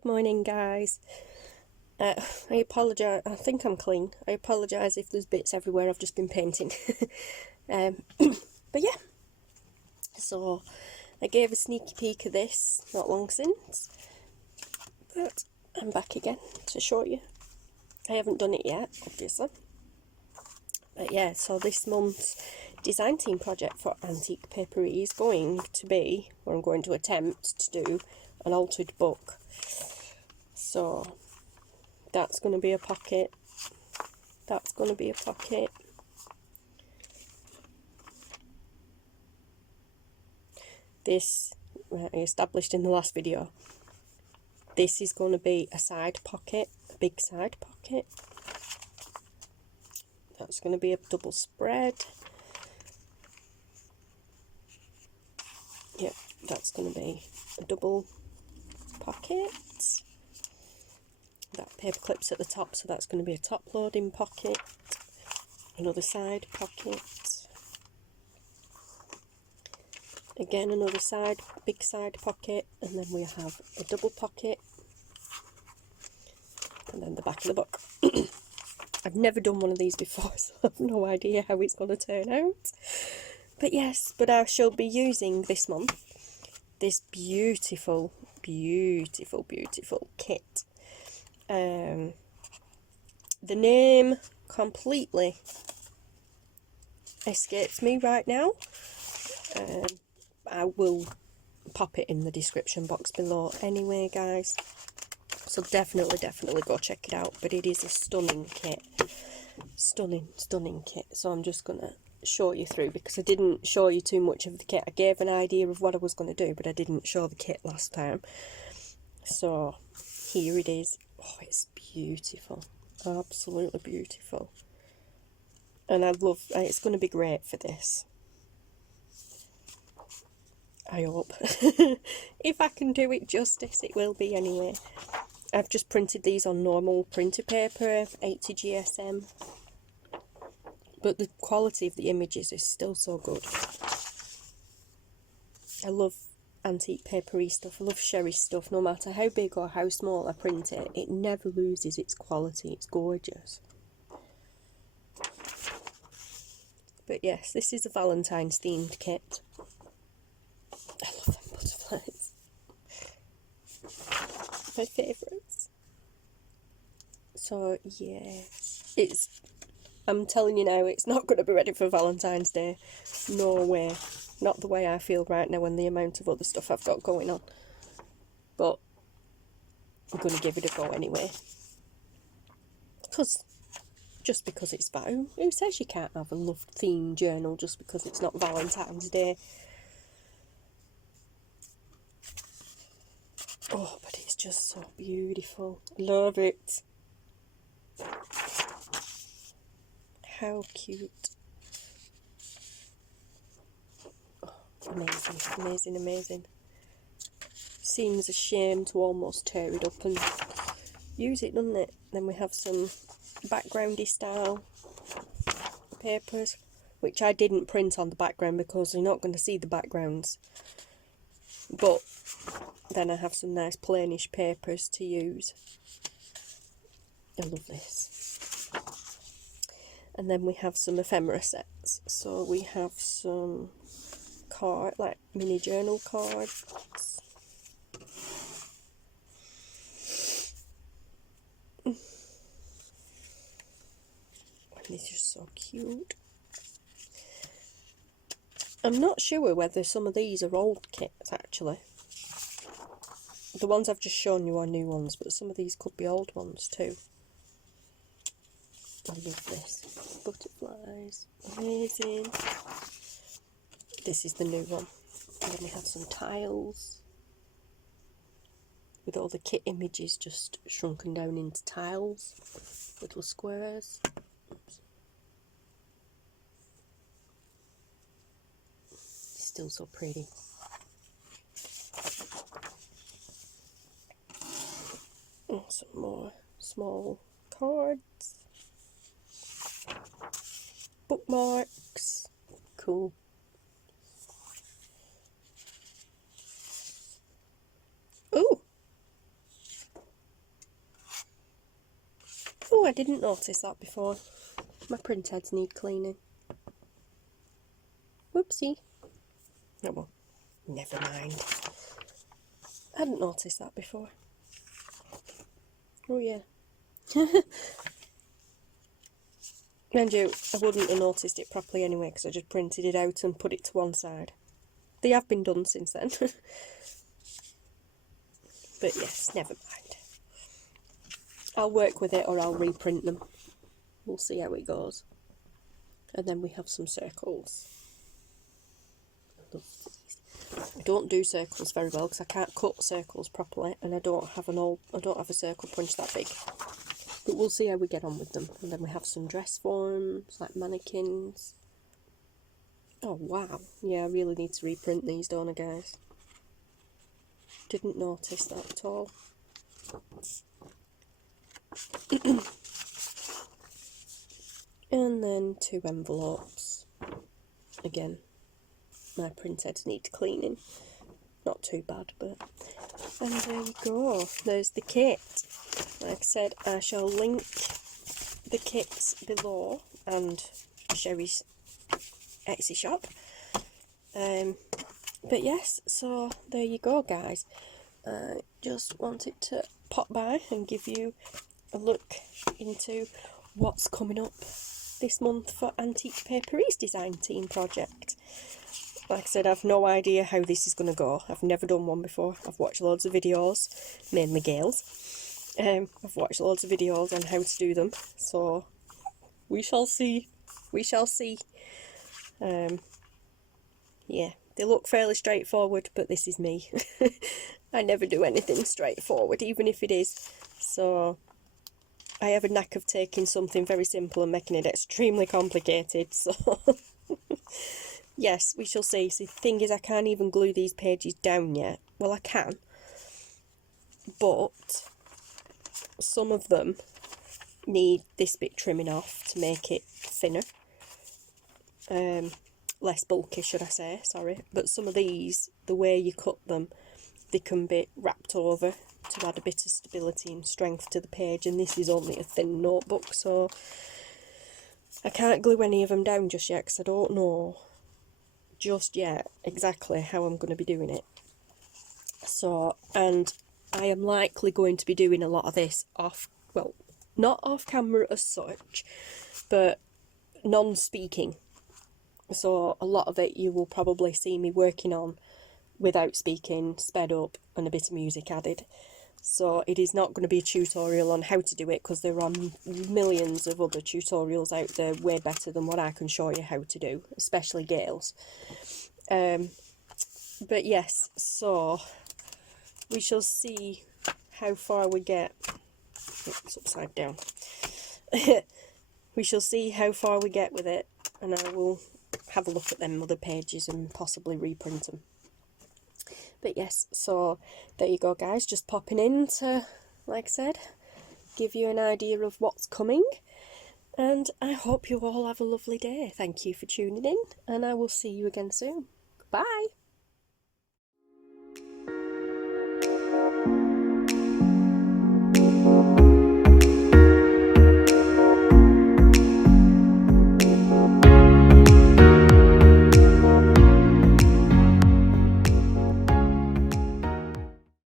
Good morning, guys. I apologise, I think I'm clean. I apologise if there's bits everywhere, I've just been painting. But yeah, so I gave a sneaky peek of this not long since, but I'm back again to show you. I haven't done it yet, obviously. But yeah, so this month's design team project for Antique Paperie is going to be, or I'm going to attempt to do, an altered book. So that's going to be a pocket, that's going to be a pocket, this, I established in the last video, this is going to be a side pocket, a big side pocket, that's going to be a double spread, yep, that's going to be a double pocket. That paper clips at the top, so that's going to be a top loading pocket, another side pocket, again another side, big side pocket, and then we have a double pocket, and then the back of the book. I've never done one of these before, so I have no idea how it's going to turn out. But yes, but I shall be using this month this beautiful, beautiful, beautiful kit. The name completely escapes me right now. I will pop it in the description box below anyway, guys, so definitely go check it out. But it is a stunning kit, stunning kit. So I'm just gonna show you through, because I didn't show you too much of the kit. I gave an idea of what I was going to do, but I didn't show the kit last time. So here it is. Oh, it's beautiful, absolutely beautiful, and I love, it's going to be great for this, I hope. If I can do it justice, it will be anyway. I've just printed these on normal printer paper, 80 GSM, but the quality of the images is still so good. I love Antique Paperie stuff, I love Sherri stuff. No matter how big or how small I print it, it never loses its quality, it's gorgeous. But yes, this is a Valentine's themed kit. I love them butterflies. My favourites. So yeah, I'm telling you now, it's not going to be ready for Valentine's Day. No way. Not the way I feel right now and the amount of other stuff I've got going on. But I'm going to give it a go anyway. Just because it's who says you can't have a love themed journal just because it's not Valentine's Day? Oh, but it's just so beautiful. Love it. How cute. Oh, amazing, amazing. Seems a shame to almost tear it up and use it, doesn't it? Then we have some backgroundy style papers, which I didn't print on the background because you're not going to see the backgrounds. But then I have some nice plainish papers to use. I love this. And then we have some ephemera sets. So we have some like mini journal cards. These are so cute. I'm not sure whether some of these are old kits actually. The ones I've just shown you are new ones, but some of these could be old ones too. I love this. Butterflies. Amazing. This is the new one. And then we have some tiles with all the kit images just shrunken down into tiles, little squares. Oops. Still so pretty. And some more small cards, bookmarks. Cool. Oh, I didn't notice that before. My print heads need cleaning. Whoopsie. Oh well, never mind. I hadn't noticed that before. Oh yeah. Mind you, I wouldn't have noticed it properly anyway because I just printed it out and put it to one side. They have been done since then. But yes, never mind. I'll work with it or I'll reprint them. We'll see how it goes. And then we have some circles. I don't do circles very well because I can't cut circles properly, and I don't have a circle punch that big. But we'll see how we get on with them. And then we have some dress forms, like mannequins. Oh wow, yeah, I really need to reprint these, don't I, guys? Didn't notice that at all. And then 2 envelopes. Again, my print heads need cleaning. Not too bad, but... And there you go. There's the kit. Like I said, I shall link the kits below and Sherri's Etsy shop. But yes, so there you go, guys. I just wanted to pop by and give you a look into what's coming up this month for Antique Paperie's design team project. Like I said, I've no idea how this is going to go. I've never done one before. I've watched loads of videos, mainly Gayle's. I've watched loads of videos on how to do them, so we shall see. We shall see. Yeah, they look fairly straightforward, but this is me. I never do anything straightforward, even if it is. So I have a knack of taking something very simple and making it extremely complicated, so... Yes, we shall see. So the thing is, I can't even glue these pages down yet. Well, I can. But some of them need this bit trimming off to make it thinner. Less bulky, should I say, sorry. But some of these, the way you cut them, they can be wrapped over to add a bit of stability and strength to the page. And this is only a thin notebook, so I can't glue any of them down just yet because I don't know just yet exactly how I'm going to be doing it. So, and I am likely going to be doing a lot of this off, well, not off camera as such, but non-speaking. So a lot of it you will probably see me working on without speaking, sped up, and a bit of music added. So it is not going to be a tutorial on how to do it, because there are millions of other tutorials out there way better than what I can show you how to do, especially Gayle's. But yes, so we shall see how far we get. It's upside down. We shall see how far we get with it, and I will have a look at them other pages and possibly reprint them. But yes, so there you go, guys, just popping in to, like I said, give you an idea of what's coming, and I hope you all have a lovely day. Thank you for tuning in, and I will see you again soon. Bye!